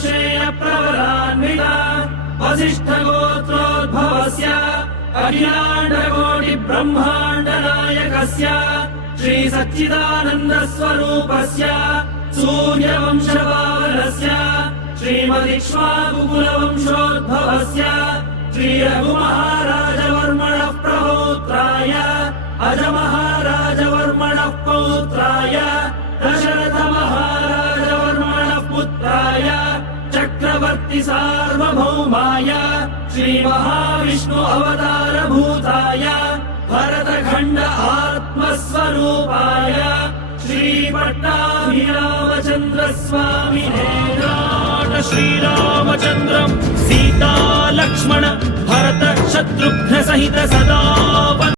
कौशेय प्रवरान्विता वसिष्ठगोत्रोद्भवस्य अखिलाण्डकोटि ब्रह्माण्ड नायकस्य श्री सच्चिदानन्द स्वरूपस्य सूर्यवंशपावनस्य श्रीमदिक्ष्वाकुकुलवंशोद्भवस्य श्री रघुमहाराजवर्मणः प्रपौत्राय अजमहाराजवर्मणः पौत्राय दशरथमहाराजवर्मणः पुत्राय चक्रवर्ति सार्वभौमाय श्री महाविष्णु अवतारभूताय भरतखण्ड आत्मस्वरूपाय श्री पट्टाभिरामचन्द्र स्वामिने श्रीरामचन्द्रं सीता लक्ष्मण भरत शत्रुघ्न सहित सदा